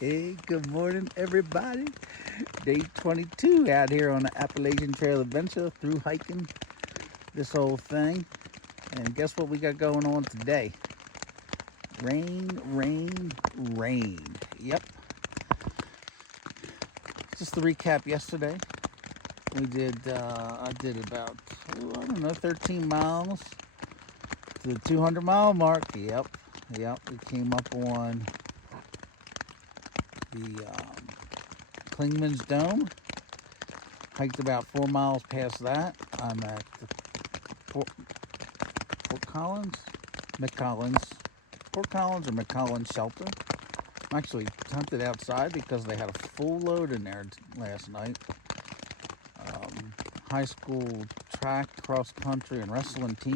Hey, good morning, everybody. Day 22 out here on the Appalachian Trail adventure through hiking this whole thing. And guess what we got going on today? Rain, rain, rain. Yep. Just to recap yesterday, we did, I did about, I don't know, 13 miles to the 200-mile mark. Yep. We came up on the Klingman's Dome. Hiked about 4 miles past that. I'm at the Fort Collins or McCollins shelter. I'm actually hunted outside because they had a full load in there last night. High school track, cross country, and wrestling team.